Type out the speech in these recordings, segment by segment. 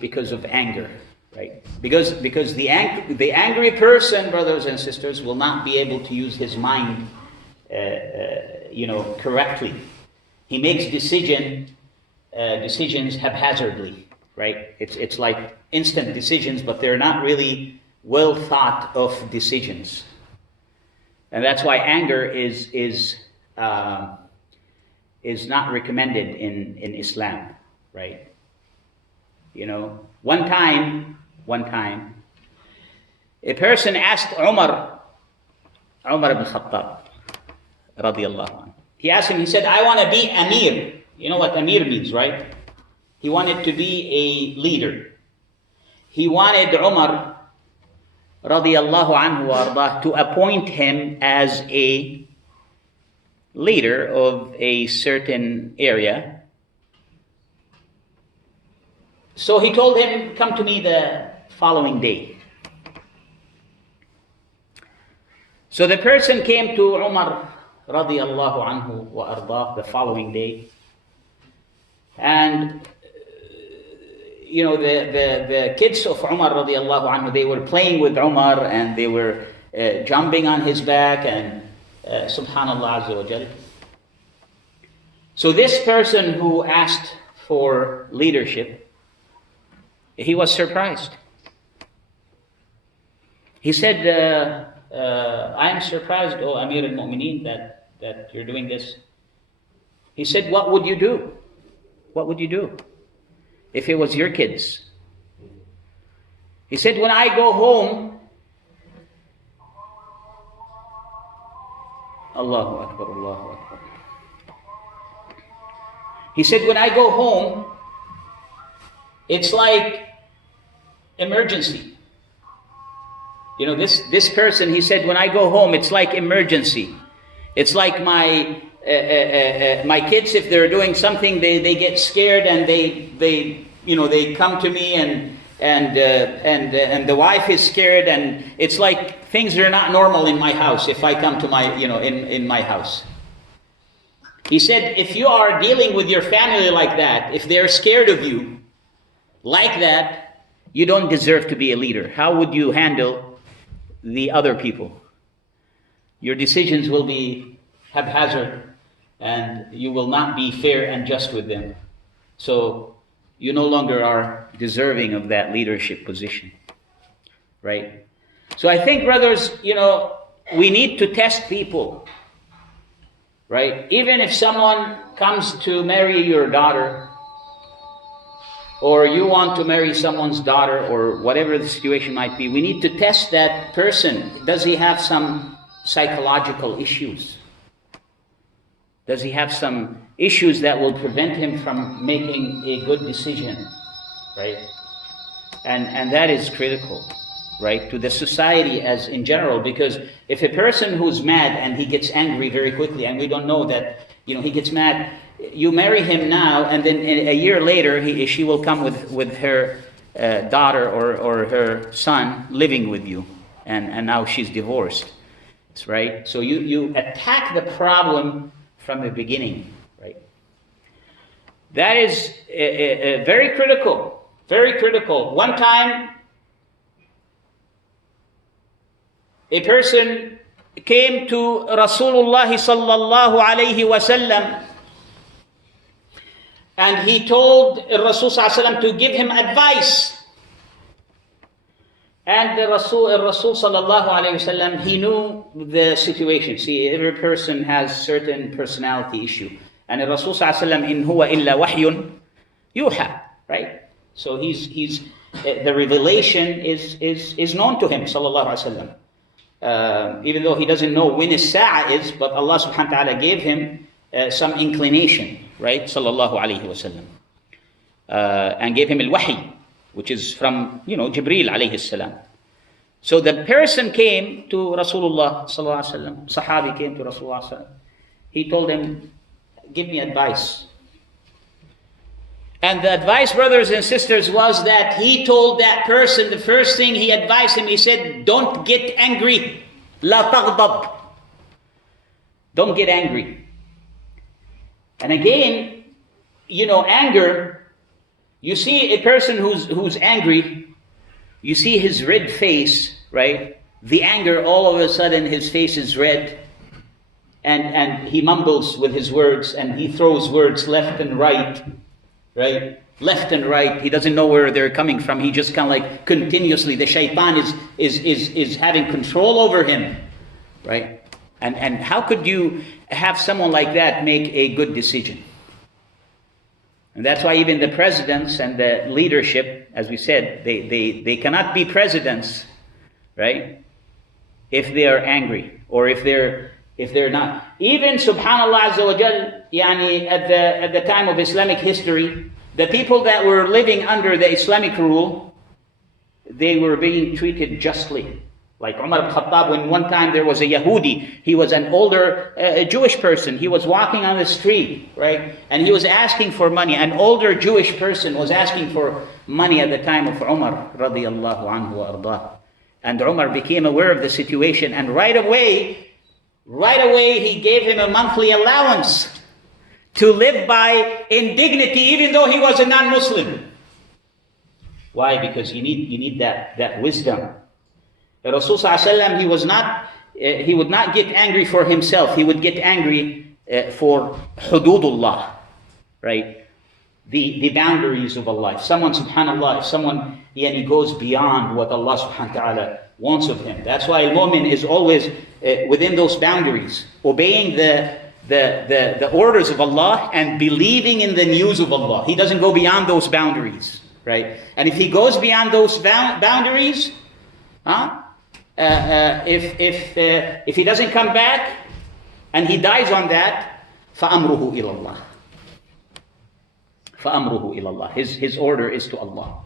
because of anger, right? Because the angry person, brothers and sisters, will not be able to use his mind, correctly. He makes decisions haphazardly, right? It's like instant decisions, but they're not really well thought of decisions, and that's why anger is not recommended in Islam, right? One time, a person asked Umar ibn Khattab, radiyallahu anhu. He asked him, he said, I want to be Amir. You know what Amir means, right? He wanted to be a leader. He wanted Umar, radiyallahu anhu wa ardah, to appoint him as a leader of a certain area. So he told him, come to me the following day. So the person came to Umar radiyallahu anhu wa ardah the following day. And the kids of Umar radiyallahu anhu, they were playing with Umar and they were jumping on his back and subhanallah azza wa jal. So this person who asked for leadership, he was surprised. He said, I am surprised, O Amir al-Mu'mineen, that you're doing this. He said, what would you do? What would you do if it was your kids? He said, when I go home, Allahu Akbar, Allahu Akbar. He said, when I go home, it's like emergency. This person, he said, when I go home, it's like emergency. It's like my kids, if they're doing something, they get scared and they come to me and the wife is scared, and it's like things are not normal in my house if I come to my in my house. He said, if you are dealing with your family like that, if they're scared of you like that, you don't deserve to be a leader. How would you handle the other people? Your decisions will be haphazard and you will not be fair and just with them. So you no longer are deserving of that leadership position, right? So I think, brothers, we need to test people, right? Even if someone comes to marry your daughter, or you want to marry someone's daughter, or whatever the situation might be, we need to test that person. Does he have some psychological issues? Does he have some issues that will prevent him from making a good decision, right? And that is critical, right, to the society as in general, because if a person who's mad and he gets angry very quickly, and we don't know that, he gets mad, you marry him now, and then a year later she will come with her daughter or her son living with you, and now she's divorced, right? So you attack the problem from the beginning, right? That is very critical, very critical. One time, a person came to Rasulullah sallallahu alayhi wasallam, and he told Rasul sallallahu alayhi wasallam to give him advice. And the Rasul sallallahu alayhi wasallam, he knew the situation. See, every person has certain personality issue. And the Rasul sallallahu alayhi wasallam, in huwa illa wahyun yuha, right? So he's the revelation is known to him, sallallahu alayhi wasallam. Even though he doesn't know when his sa'ah is, but Allah subhanahu wa ta'ala gave him some inclination, right? Sallallahu alayhi wasallam. And gave him al-wahy, which is from, Jibreel alayhi salam. So the person came to Rasulullah sallallahu alayhi wasallam, Sahabi came to Rasulullah sallallahu alayhi wasallam. He told him, give me advice. And the advice, brothers and sisters, was that he told that person, the first thing he advised him, he said, don't get angry. La taghdab. Don't get angry. And again, anger You see a person who's angry, you see his red face, right? The anger, all of a sudden his face is red, and he mumbles with his words, and he throws words left and right, right? Left and right. He doesn't know where they're coming from. He just kind of like continuously, the shaitan is having control over him, right? And how could you have someone like that make a good decision? And that's why even the presidents and the leadership, as we said, they cannot be presidents, right? If they are angry, or if they're not. Even subhanallah azza wa jal, yani at the time of Islamic history, the people that were living under the Islamic rule, they were being treated justly. Like Umar ibn Khattab, when one time there was a Yahudi, he was an older Jewish person, he was walking on the street, right? And he was asking for money. An older Jewish person was asking for money at the time of Umar, radiyallahu anhu wa ardah. And Umar became aware of the situation, and right away he gave him a monthly allowance to live by in dignity, even though he was a non-Muslim. Why? Because you need that wisdom. The Rasul ﷺ, he would not get angry for himself. He would get angry for hududullah, right? The boundaries of Allah. If someone, subhanallah, if someone goes beyond what Allah subhanahu wa ta'ala wants of him. That's why a mu'min is always within those boundaries, obeying the orders of Allah and believing in the news of Allah. He doesn't go beyond those boundaries, right? And if he goes beyond those boundaries, if he doesn't come back and he dies on that, فَأَمْرُهُ إِلَى اللَّهِ. فَأَمْرُهُ إِلَى اللَّهِ. His order is to Allah,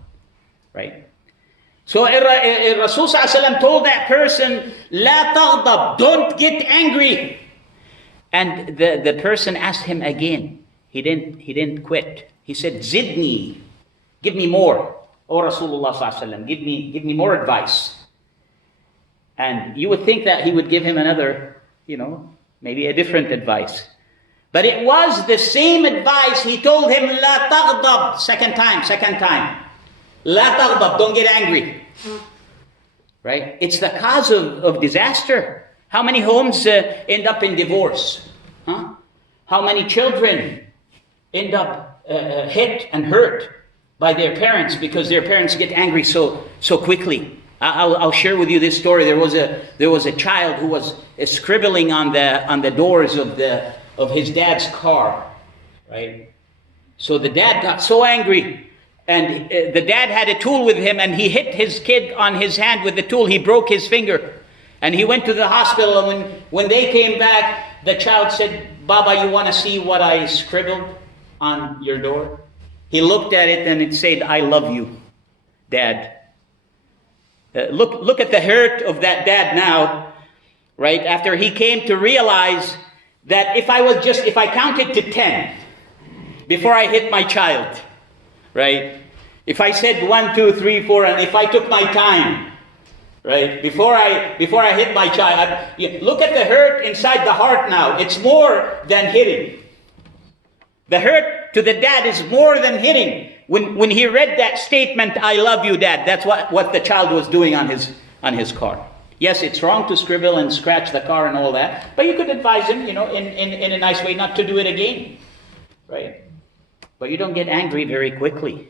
right? So Rasul ﷺ told that person, لَا تَغْضَبْ, don't get angry. And the person asked him again. He didn't quit. He said, Zidni, give me more. O Rasulullah ﷺ, give me more advice. And you would think that he would give him another, maybe a different advice. But it was the same advice. He told him, La taghdab, second time. La taghdab, don't get angry. Right? It's the cause of disaster. How many homes end up in divorce? How many children end up hit and hurt by their parents because their parents get angry so quickly? I'll share with you this story. There was a child who was scribbling on the doors of his dad's car, right? So the dad got so angry, and the dad had a tool with him, and he hit his kid on his hand with the tool. He broke his finger, and he went to the hospital. And when they came back, the child said, "Baba, you want to see what I scribbled on your door?" He looked at it, and it said, "I love you, Dad." Look at the hurt of that dad now, right? After he came to realize that if I counted to 10 before I hit my child, right? If I said 1, 2, 3, 4, and if I took my time, right? Before I hit my child, look at the hurt inside the heart now. It's more than hitting. The hurt to the dad is more than hitting. When he read that statement, "I love you, Dad," that's what the child was doing on his car. Yes, it's wrong to scribble and scratch the car and all that, but you could advise him, in a nice way not to do it again, right? But you don't get angry very quickly.